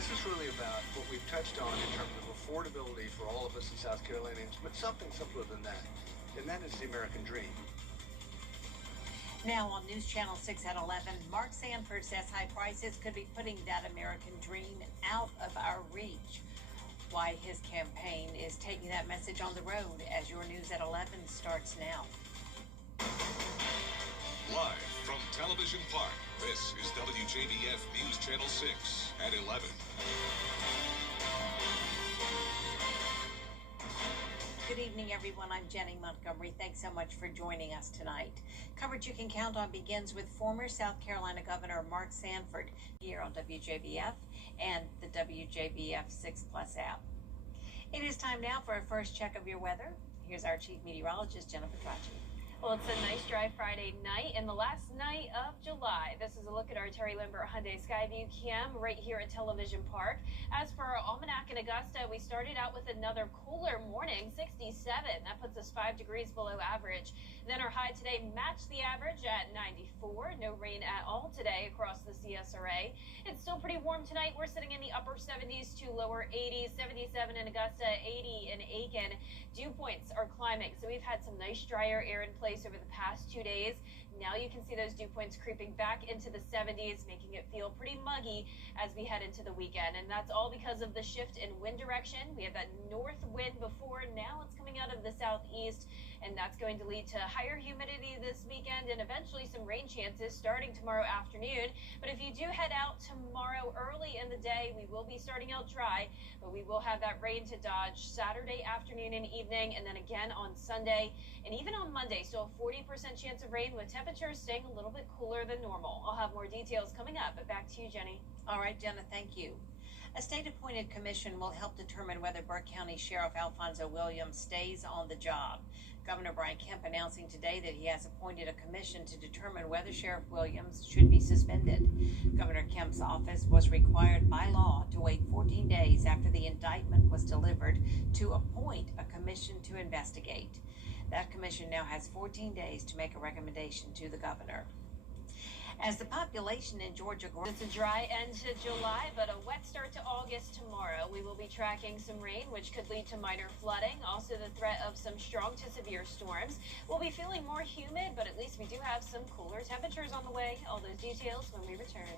This is really about what we've touched on in terms of affordability for all of us in South Carolinians, but something simpler than that, and that is the American dream. Now on News Channel 6 at 11, Mark Sanford says high prices could be putting that American dream out of our reach. Why his campaign is taking that message on the road as your News at 11 starts now. Live from Television Park, this is WJBF News Channel 6 at 11. Good evening, everyone. I'm Jenny Montgomery. Thanks so much for joining us tonight. Coverage you can count on begins with former South Carolina Governor Mark Sanford here on WJBF and the WJBF 6 Plus app. It is time now for a first check of your weather. Here's our chief meteorologist, Jennifer Tracci. Well, it's a nice dry Friday night and the last night of July. This is a look at our Terry Lambert Hyundai Skyview cam right here at Television Park. As for our almanac in Augusta, we started out with another cooler morning, 67. That puts us 5 degrees below average. Then our high today matched the average at 94. No rain at all today across the CSRA. It's still pretty warm tonight. We're sitting in the upper 70s to lower 80s, 77 in Augusta, 80 in Aiken. Dew points are climbing, so we've had some nice drier air in place over the past 2 days. Now you can see those dew points creeping back into the 70s, making it feel pretty muggy as we head into the weekend. And that's all because of the shift in wind direction. We had that north wind before. Now it's coming out of the southeast, and that's going to lead to higher humidity this weekend and eventually some rain chances starting tomorrow afternoon. But if you do head out tomorrow early in the day, we will be starting out dry, but we will have that rain to dodge Saturday afternoon and evening, and then again on Sunday and even on Monday. Still a 40% chance of rain with temperatures staying a little bit cooler than normal. I'll have more details coming up, but back to you, Jenny. All right, Jenna, thank you. A state-appointed commission will help determine whether Burke County Sheriff Alfonso Williams stays on the job. Governor Brian Kemp announcing today that he has appointed a commission to determine whether Sheriff Williams should be suspended. Governor Kemp's office was required by law to wait 14 days after the indictment was delivered to appoint a commission to investigate. That commission now has 14 days to make a recommendation to the governor. As the population in Georgia grows, it's a dry end to July, but a wet start to August tomorrow. We will be tracking some rain, which could lead to minor flooding. Also, the threat of some strong to severe storms. We'll be feeling more humid, but at least we do have some cooler temperatures on the way. All those details when we return.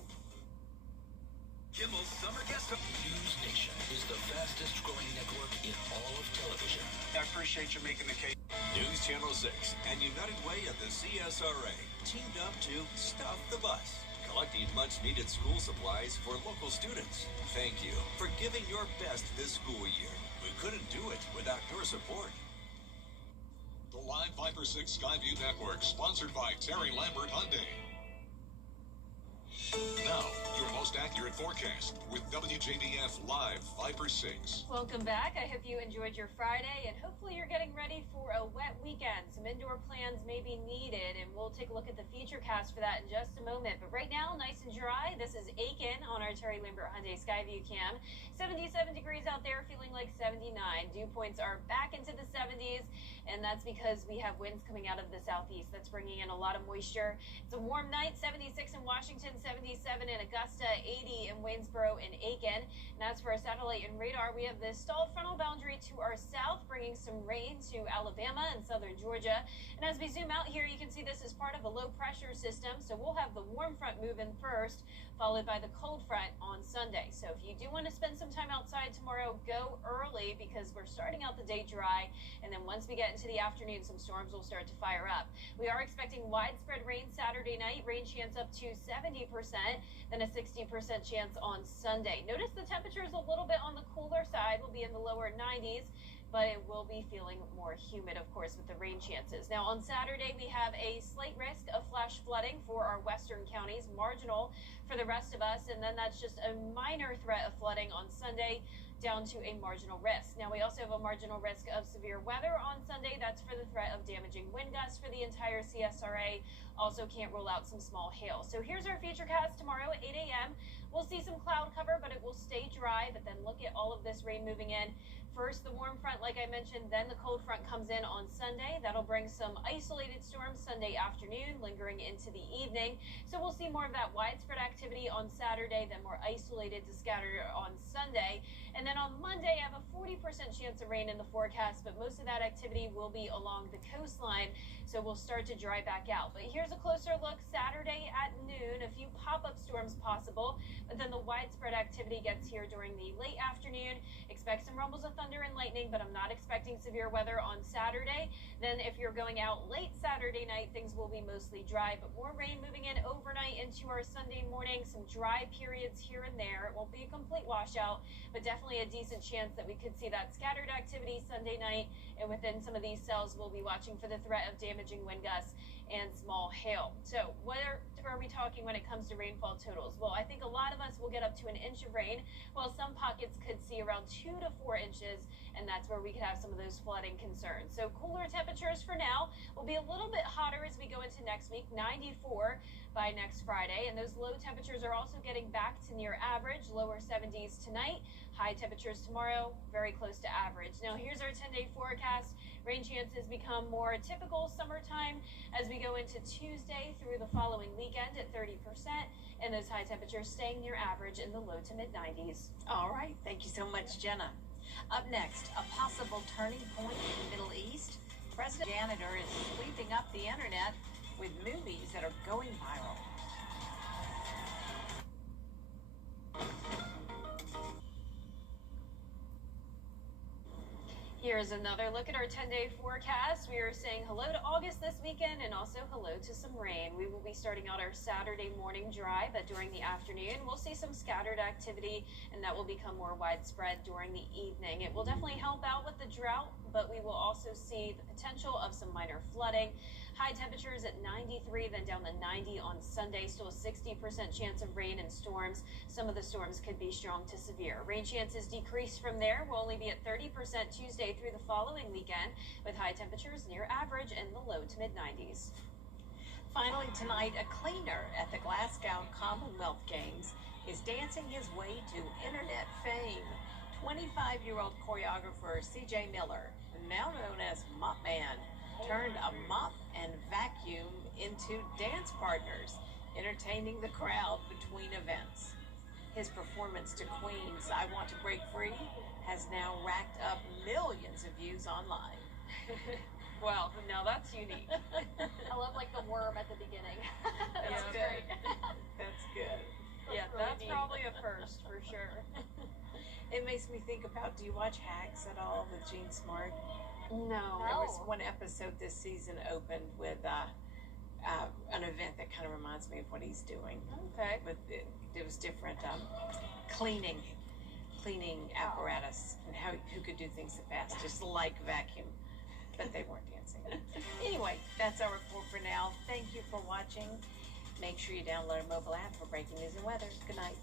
Kimmel's Summer Guest News Nation is the fastest growing network in all of television. I appreciate you making the case. News Channel 6 and United Way of the CSRA teamed up to Stuff the Bus, collecting much-needed school supplies for local students. Thank you for giving your best this school year. We couldn't do it without your support. The Live Viper 6 Skyview Network, sponsored by Terry Lambert Hyundai. Now, your most accurate forecast with WJBF Live Viper 6. Welcome back. I hope you enjoyed your Friday, and hopefully you're getting ready for a wet weekend. Some indoor plans may be needed, and we'll take a look at the feature cast for that in just a moment. But right now, nice and dry. This is Aiken on our Terry Lambert Hyundai Skyview cam. 77 degrees out there, feeling like 79. Dew points are back into the 70s, and that's because we have winds coming out of the southeast. That's bringing in a lot of moisture. It's a warm night, 76 in Washington, 77 in Augusta, 80 in Waynesboro and Aiken. And as for our satellite and radar, we have the stalled frontal boundary to our south, bringing some rain to Alabama and southern Georgia. And as we zoom out here, you can see this is part of a low pressure system. So we'll have the warm front move in first, followed by the cold front on Sunday. So if you do want to spend some time outside tomorrow, go early because we're starting out the day dry. And then once we get into the afternoon, some storms will start to fire up. We are expecting widespread rain Saturday night, rain chance up to 70%, then a 60% chance on Sunday. Notice the temperature is a little bit on the cooler side. We'll be in the lower 90s. But it will be feeling more humid, of course, with the rain chances. Now, on Saturday, we have a slight risk of flash flooding for our western counties, marginal for the rest of us, and then that's just a minor threat of flooding on Sunday, down to a marginal risk. Now, we also have a marginal risk of severe weather on Sunday. That's for the threat of damaging wind gusts for the entire CSRA. Also can't rule out some small hail. So here's our feature cast tomorrow at 8 a.m. We'll see some cloud cover, but it will stay dry. But then look at all of this rain moving in First, the warm front, like I mentioned, then the cold front comes in on Sunday. That'll bring some isolated storms Sunday afternoon, lingering into the evening. So we'll see more of that widespread activity on Saturday, then more isolated to scatter on Sunday. And then on Monday, I have a 40% chance of rain in the forecast, but most of that activity will be along the coastline, so we'll start to dry back out. But here's a closer look. Saturday at noon, a few pop-up storms possible, but then the widespread activity gets here during the late afternoon. Expect some rumbles of thunder and lightning, but I'm not expecting severe weather on Saturday. Then if you're going out late Saturday night, things will be mostly dry, but more rain moving in overnight into our Sunday morning. Some dry periods here and there. It won't be a complete washout, but definitely a decent chance that we could see that scattered activity Sunday night. And within some of these cells, we'll be watching for the threat of damaging wind gusts and small hail. So what are we talking when it comes to rainfall totals? Well, I think a lot of us will get up to an inch of rain, while some pockets could see around 2 to 4 inches, and that's where we could have some of those flooding concerns. So cooler temperatures for now. Will be a little bit hotter as we go into next week, 94 by next Friday, and those low temperatures are also getting back to near average, lower 70s tonight. High temperatures tomorrow, very close to average. Now here's our 10-day forecast. Rain chances become more typical summertime as we go into Tuesday through the following weekend at 30%, and those high temperatures staying near average in the low to mid 90s. All right, thank you so much, Jenna. Up next, a possible turning point in the Middle East. President Janitor is sweeping up the internet with movies that are going viral. Here's another look at our 10-day forecast. We are saying hello to August this weekend and also hello to some rain. We will be starting out our Saturday morning dry, but during the afternoon, we'll see some scattered activity, and that will become more widespread during the evening. It will definitely help out with the drought, but we will also see the potential of some minor flooding. High temperatures at 93, then down to 90 on Sunday. Still a 60% chance of rain and storms. Some of the storms could be strong to severe. Rain chances decrease from there. We'll only be at 30% Tuesday through the following weekend, with high temperatures near average in the low to mid 90s. Finally tonight, a cleaner at the Glasgow Commonwealth Games is dancing his way to internet fame. 25-year-old choreographer CJ Miller, now known as Mop Man, turned a mop and vacuum into dance partners, entertaining the crowd between events. His performance to Queen's I Want to Break Free has now racked up millions of views online. Wow, now that's unique. I love like the worm at the beginning. That's good. That's good. Yeah, really that's neat. probably a first for sure. It makes me think about, do you watch Hacks at all with Gene Smart? No. There was No. one episode this season opened with an event that kind of reminds me of what he's doing. Okay. But it was different cleaning apparatus and who could do things the fastest, like vacuum, but they weren't dancing. Anyway, that's our report for now. Thank you for watching. Make sure you download our mobile app for breaking news and weather. Good night.